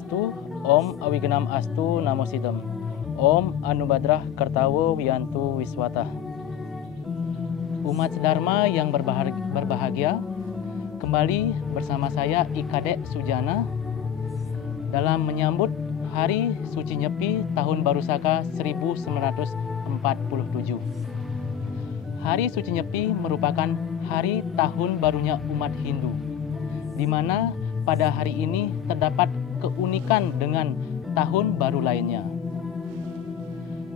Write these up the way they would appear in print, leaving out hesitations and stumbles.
Swastiastu, Om Awigenam Astu Namo Sidam, Om Anubadrah Kertawo Wiyantu Wiswata. Umat Dharma yang berbahagia, kembali bersama saya Ikadek Sujana dalam menyambut Hari Suci Nyepi Tahun Baru Saka 1947. Hari Suci Nyepi merupakan hari tahun barunya umat Hindu, di mana pada hari ini terdapat keunikan dengan tahun baru lainnya.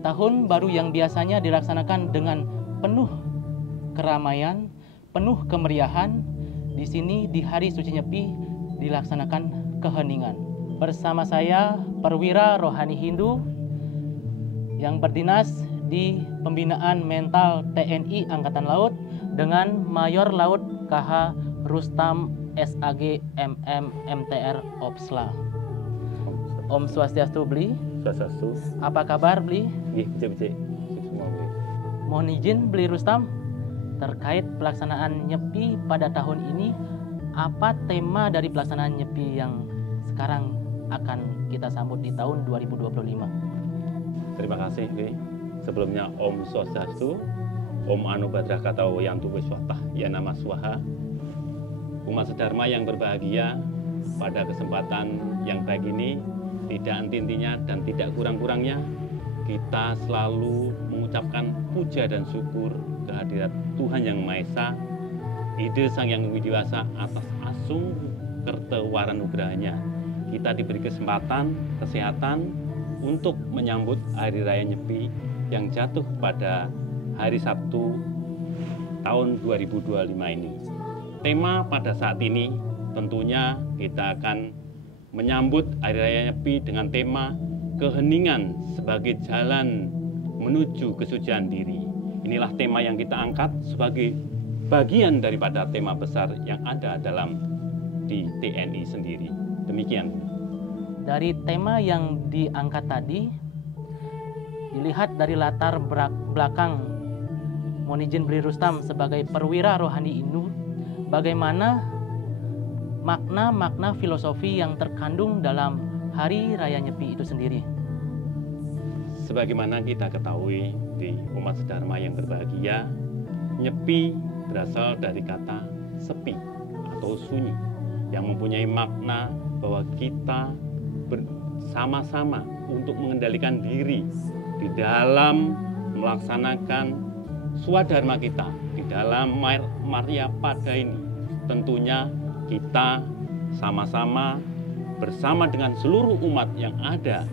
Tahun baru yang biasanya dilaksanakan dengan penuh keramaian, penuh kemeriahan, di sini di Hari Suci Nyepi dilaksanakan keheningan. Bersama saya perwira rohani Hindu yang berdinas di Pembinaan Mental TNI Angkatan Laut dengan Mayor Laut KH Rustam SAG MM MTR Opsla. Om Swastiastu Bli. Swastiastu. Apa kabar Bli? Nggih, becik-becik. Semua Bli. Mohon izin Bli Rustam, terkait pelaksanaan Nyepi pada tahun ini, apa tema dari pelaksanaan Nyepi yang sekarang akan kita sambut di tahun 2025? Terima kasih Bli. Sebelumnya Om Swastiastu, Om Anubadrah Kertawo Wiyantu Wiswata, ya nama Swaha. Umat sedharma yang berbahagia, pada kesempatan yang baik ini, tidak henti-hentinya dan tidak kurang-kurangnya, kita selalu mengucapkan puja dan syukur kehadirat Tuhan Yang Maha Esa, Ide Sang Yang Widiwasa atas asung kertewaran nugrahanya. Kita diberi kesempatan, kesehatan untuk menyambut Hari Raya Nyepi yang jatuh pada hari Sabtu tahun 2025 ini. Tema pada saat ini tentunya kita akan menyambut Hari Raya Nyepi dengan tema keheningan sebagai jalan menuju kesucian diri. Inilah tema yang kita angkat sebagai bagian daripada tema besar yang ada di TNI sendiri. Demikian. Dari tema yang diangkat tadi, dilihat dari latar belakang mohon izin Bli Rustam sebagai perwira rohani Hindu, bagaimana makna-makna filosofi yang terkandung dalam Hari Raya Nyepi itu sendiri? Sebagaimana kita ketahui di umat sedharma yang berbahagia, Nyepi berasal dari kata sepi atau sunyi yang mempunyai makna bahwa kita bersama-sama untuk mengendalikan diri di dalam melaksanakan swadharma kita, di dalam Maria Pada ini. Tentunya kita sama-sama bersama dengan seluruh umat yang ada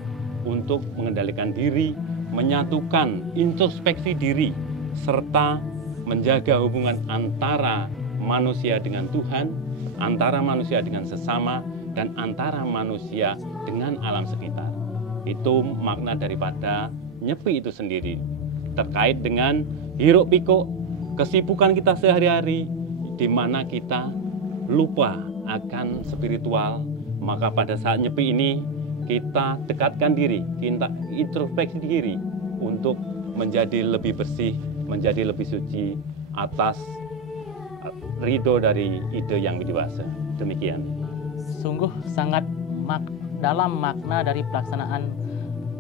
untuk mengendalikan diri, menyatukan introspeksi diri, serta menjaga hubungan antara manusia dengan Tuhan, antara manusia dengan sesama, dan antara manusia dengan alam sekitar. Itu makna daripada Nyepi itu sendiri, terkait dengan hiruk pikuk kesibukan kita sehari-hari, di mana kita lupa akan spiritual. Maka pada saat Nyepi ini kita dekatkan diri, kita introspeksi diri untuk menjadi lebih bersih, menjadi lebih suci atas ridho dari Ide Yang Widiwasa. Demikian. Sungguh sangat dalam makna dari pelaksanaan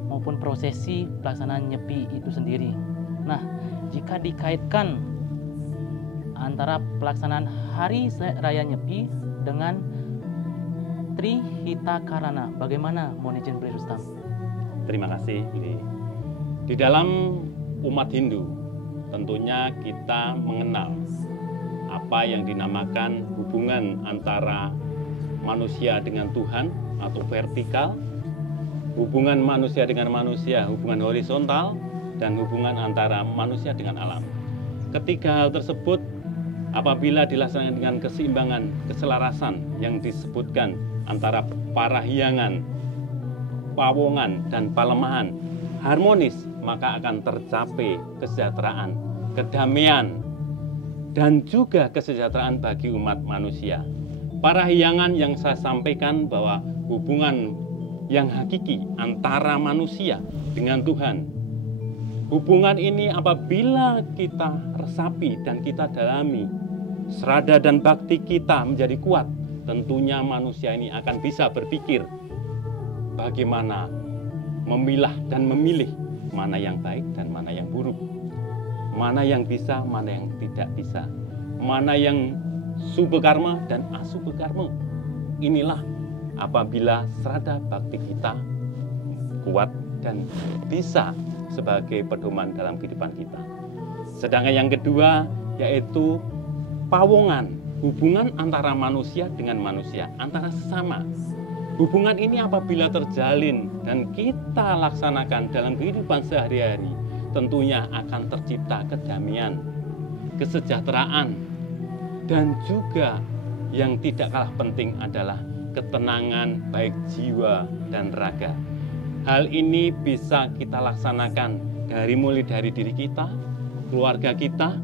maupun prosesi pelaksanaan Nyepi itu sendiri. Nah, jika dikaitkan antara pelaksanaan Hari Raya Nyepi dengan Trihita Karana, bagaimana mohon izin Bli Rustam? Terima kasih Bli. Di dalam umat Hindu tentunya kita mengenal apa yang dinamakan hubungan antara manusia dengan Tuhan atau vertikal, hubungan manusia dengan manusia, hubungan horizontal, dan hubungan antara manusia dengan alam. Ketiga hal tersebut apabila dilaksanakan dengan keseimbangan, keselarasan yang disebutkan antara parahyangan, pawongan, dan palemahan harmonis, maka akan tercapai kesejahteraan, kedamaian, dan juga kesejahteraan bagi umat manusia. Parahyangan yang saya sampaikan bahwa hubungan yang hakiki antara manusia dengan Tuhan. Hubungan ini apabila kita resapi dan kita dalami, serada dan bakti kita menjadi kuat, tentunya manusia ini akan bisa berpikir bagaimana memilah dan memilih mana yang baik dan mana yang buruk, mana yang bisa, mana yang tidak bisa, mana yang subha karma dan asubha karma. Inilah apabila serada bakti kita kuat dan bisa sebagai pedoman dalam kehidupan kita. Sedangkan yang kedua yaitu pawongan, hubungan antara manusia dengan manusia, antara sesama. Hubungan ini apabila terjalin dan kita laksanakan dalam kehidupan sehari-hari, tentunya akan tercipta kedamaian, kesejahteraan, dan juga yang tidak kalah penting adalah ketenangan baik jiwa dan raga. Hal ini bisa kita laksanakan mulai dari diri kita, keluarga kita,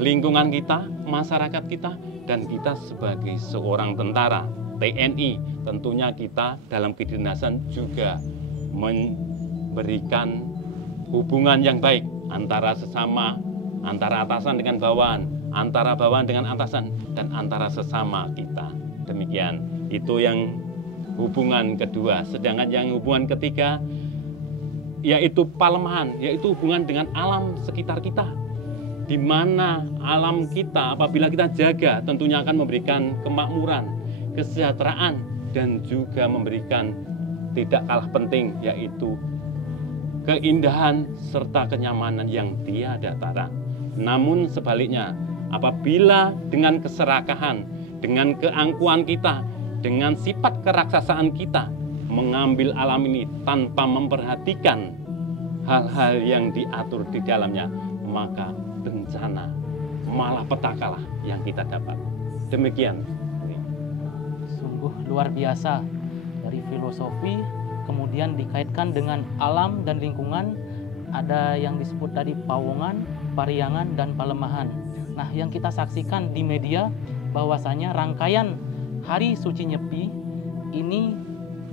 lingkungan kita, masyarakat kita, dan kita sebagai seorang tentara TNI, tentunya kita dalam kedinasan juga memberikan hubungan yang baik antara sesama, antara atasan dengan bawahan, antara bawahan dengan atasan, dan antara sesama kita. Demikian, itu yang hubungan kedua. Sedangkan yang hubungan ketiga yaitu palemahan, yaitu hubungan dengan alam sekitar kita, di mana alam kita apabila kita jaga tentunya akan memberikan kemakmuran, kesejahteraan, dan juga memberikan tidak kalah penting yaitu keindahan serta kenyamanan yang tiada tara. Namun sebaliknya, apabila dengan keserakahan, dengan keangkuhan kita, dengan sifat keraksasaan kita mengambil alam ini tanpa memperhatikan hal-hal yang diatur di dalamnya, maka bencana, malapetakalah yang kita dapat. Demikian. Sungguh luar biasa, dari filosofi kemudian dikaitkan dengan alam dan lingkungan. Ada yang disebut tadi pawongan, pariangan, dan palemahan. Nah, yang kita saksikan di media bahwasanya rangkaian Hari Suci Nyepi ini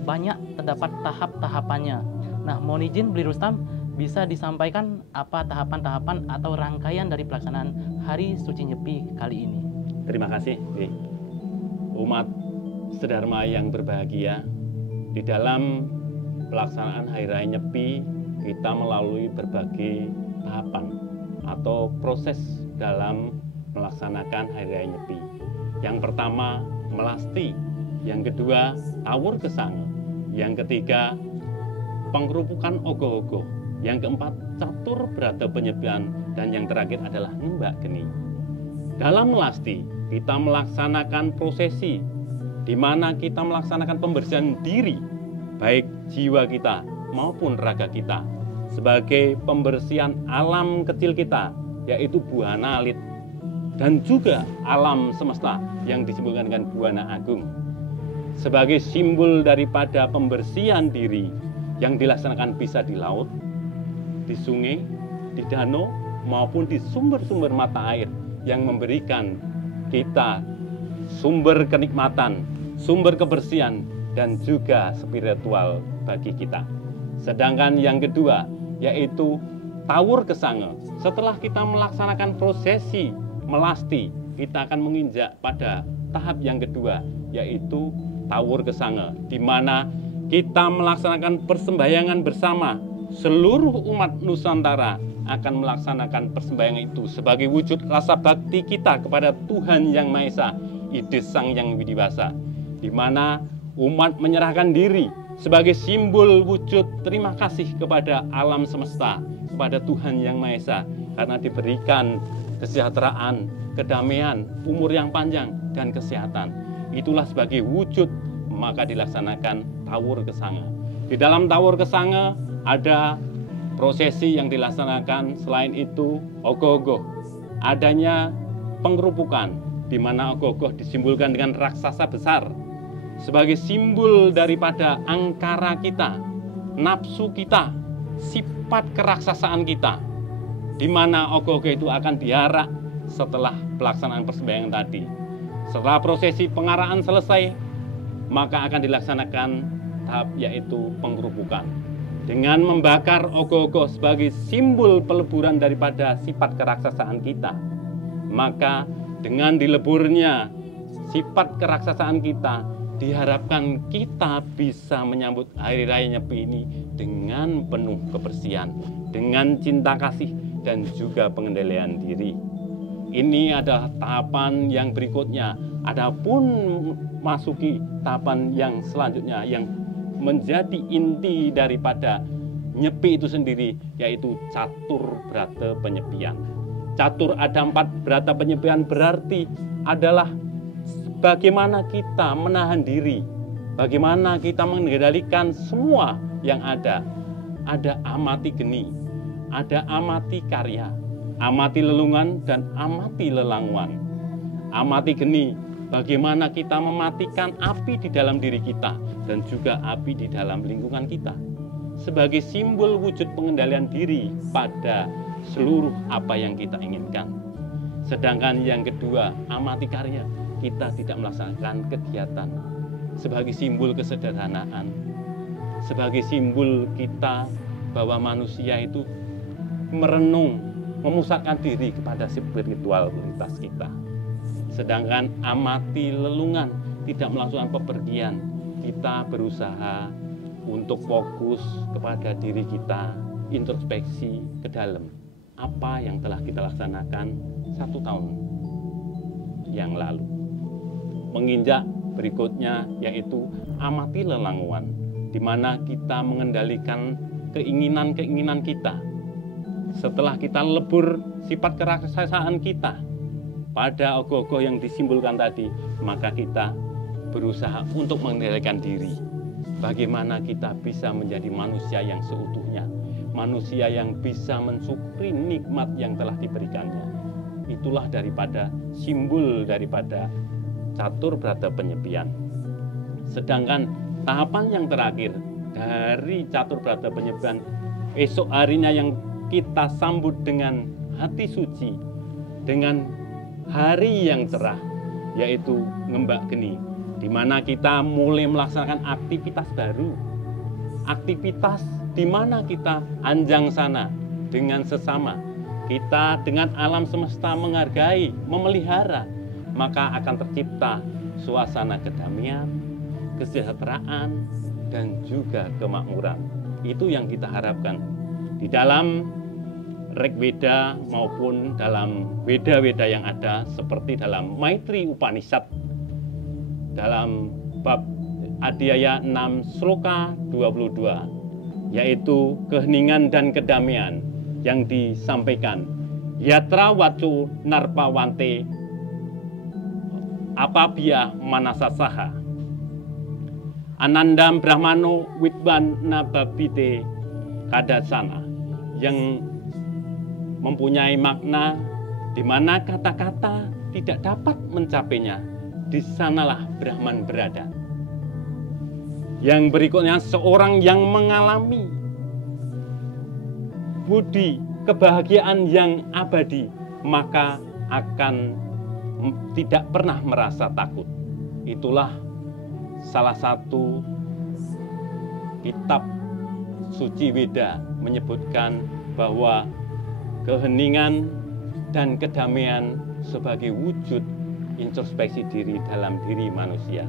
banyak terdapat tahap-tahapannya. Nah, mohon izin Bli Rustam, bisa disampaikan apa tahapan-tahapan atau rangkaian dari pelaksanaan Hari Suci Nyepi kali ini? Terima kasih, umat sedharma yang berbahagia. Di dalam pelaksanaan Hari Raya Nyepi, kita melalui berbagai tahapan atau proses dalam melaksanakan Hari Raya Nyepi. Yang pertama, melasti. Yang kedua, tawur kesanga. Yang ketiga, pengkerupukan ogoh-ogoh. Yang keempat, catur berata penyepian. Dan yang terakhir adalah nembak geni. Dalam melasti, kita melaksanakan prosesi, di mana kita melaksanakan pembersihan diri, baik jiwa kita maupun raga kita, sebagai pembersihan alam kecil kita, yaitu buana alit, dan juga alam semesta yang disimbolkan dengan buana agung, sebagai simbol daripada pembersihan diri yang dilaksanakan bisa di laut, di sungai, di danau, maupun di sumber-sumber mata air yang memberikan kita sumber kenikmatan, sumber kebersihan, dan juga spiritual bagi kita. Sedangkan yang kedua yaitu tawur kesanga. Setelah kita melaksanakan prosesi melasti, kita akan menginjak pada tahap yang kedua yaitu tawur kesanga, di mana kita melaksanakan persembahyangan bersama. Seluruh umat Nusantara akan melaksanakan persembahyangan itu sebagai wujud rasa bakti kita kepada Tuhan Yang Maha Esa, Ide Sang Yang Widiwasa, di mana umat menyerahkan diri sebagai simbol wujud terima kasih kepada alam semesta, kepada Tuhan Yang Maha Esa, karena diberikan kesejahteraan, kedamaian, umur yang panjang, dan kesehatan. Itulah sebagai wujud, maka dilaksanakan tawur kesanga. Di dalam tawur kesanga ada prosesi yang dilaksanakan, selain itu ogoh-ogoh. Adanya pengkerupukan, di mana ogoh-ogoh disimbolkan dengan raksasa besar, sebagai simbol daripada angkara kita, nafsu kita, sifat keraksasaan kita, di mana ogoh-ogoh itu akan diarak setelah pelaksanaan persembahyangan tadi. Setelah prosesi pengaraan selesai, maka akan dilaksanakan tahap yaitu pengkerupukan, dengan membakar ogoh-ogoh sebagai simbol peleburan daripada sifat keraksasaan kita. Maka dengan dileburnya sifat keraksasaan kita, diharapkan kita bisa menyambut Hari Raya Nyepi ini dengan penuh kebersihan, dengan cinta kasih dan juga pengendalian diri. Ini adalah tahapan yang berikutnya. Adapun masuki tahapan yang selanjutnya yang menjadi inti daripada Nyepi itu sendiri, yaitu catur brata penyepian. Catur ada 4 brata penyepian berarti adalah bagaimana kita menahan diri, bagaimana kita mengendalikan semua yang ada. Ada amati geni, ada amati karya, amati lelungan, dan amati lelanguan. Amati geni, bagaimana kita mematikan api di dalam diri kita dan juga api di dalam lingkungan kita. Sebagai simbol wujud pengendalian diri pada seluruh apa yang kita inginkan. Sedangkan yang kedua, amati karya. Kita tidak melaksanakan kegiatan sebagai simbol kesederhanaan, sebagai simbol kita bahwa manusia itu merenung, memusatkan diri kepada spiritualitas kita. Sedangkan amati lelungan, tidak melakukan pepergian, kita berusaha untuk fokus kepada diri kita, introspeksi ke dalam apa yang telah kita laksanakan 1 tahun yang lalu. Menginjak berikutnya yaitu amati lelanguan, di mana kita mengendalikan keinginan-keinginan kita. Setelah kita lebur sifat keraksasaan kita pada ogoh-ogoh yang disimbolkan tadi, maka kita berusaha untuk mengendalikan diri. Bagaimana kita bisa menjadi manusia yang seutuhnya, manusia yang bisa mensyukuri nikmat yang telah diberikannya. Itulah daripada simbol daripada catur brata penyepian. Sedangkan tahapan yang terakhir dari catur brata penyepian, esok harinya yang kita sambut dengan hati suci, dengan hari yang cerah, yaitu ngembak geni, di mana kita mulai melaksanakan aktivitas baru. Aktivitas di mana kita anjang sana dengan sesama. Kita dengan alam semesta menghargai, memelihara, maka akan tercipta suasana kedamaian, kesejahteraan, dan juga kemakmuran. Itu yang kita harapkan di dalam Rigveda maupun dalam Weda-Weda yang ada, seperti dalam Maitri Upanishad dalam bab Adhyaya 6 Sloka 22, yaitu keheningan dan kedamaian yang disampaikan. Yatra wacu narpawante apabia manasasaha Anandam Brahmano Widban Nababite Kadasana, yang mempunyai makna di mana kata-kata tidak dapat mencapainya, di sanalah Brahman berada. Yang berikutnya, seorang yang mengalami budi kebahagiaan yang abadi, maka akan tidak pernah merasa takut. Itulah salah satu kitab suci Weda menyebutkan bahwa keheningan dan kedamaian sebagai wujud introspeksi diri dalam diri manusia.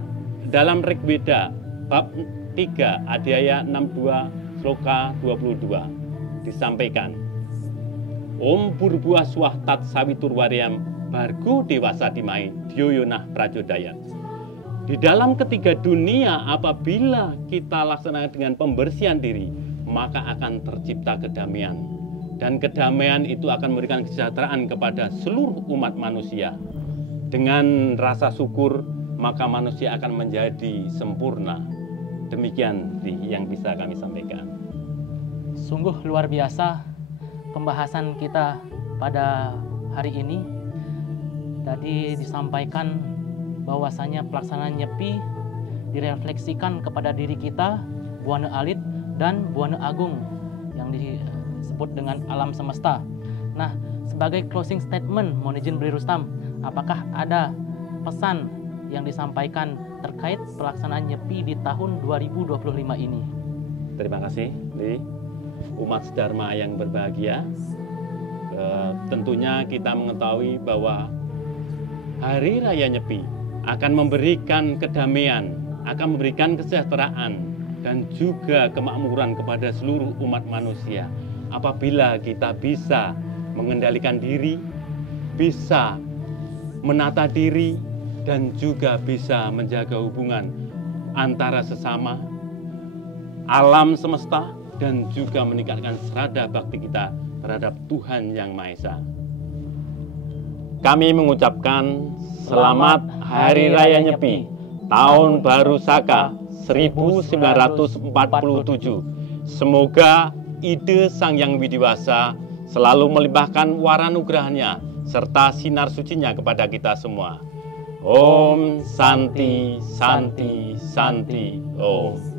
Dalam Rigveda bab 3 Adhyaya 62 Sloka 22 disampaikan, Om Purbuah Swah Tat Sawitur Waryam Bargo Dewasa Dimai Dyoyonah Prajodayat. Di dalam ketiga dunia, apabila kita laksanakan dengan pembersihan diri, maka akan tercipta kedamaian. Dan kedamaian itu akan memberikan kesejahteraan kepada seluruh umat manusia. Dengan rasa syukur, maka manusia akan menjadi sempurna. Demikian yang bisa kami sampaikan. Sungguh luar biasa pembahasan kita pada hari ini. Tadi disampaikan bahwasanya pelaksanaan Nyepi direfleksikan kepada diri kita, Buana Alit dan Buana Agung yang disebut dengan alam semesta. Nah, sebagai closing statement, mohon izin Beli Rustam, apakah ada pesan yang disampaikan terkait pelaksanaan Nyepi di tahun 2025 ini? Terima kasih, Li. Umat Dharma yang berbahagia, tentunya kita mengetahui bahwa Hari Raya Nyepi akan memberikan kedamaian, akan memberikan kesejahteraan dan juga kemakmuran kepada seluruh umat manusia apabila kita bisa mengendalikan diri, bisa menata diri, dan juga bisa menjaga hubungan antara sesama, alam semesta, dan juga meningkatkan serada bakti kita terhadap Tuhan Yang Maha Esa. Kami mengucapkan selamat Hari Raya Nyepi, Tahun Baru Saka 1947. Semoga ide Sang Yang Widiwasa selalu melimpahkan waranugrahnya serta sinar sucinya kepada kita semua. Om Santi, Santi, Santi, Om.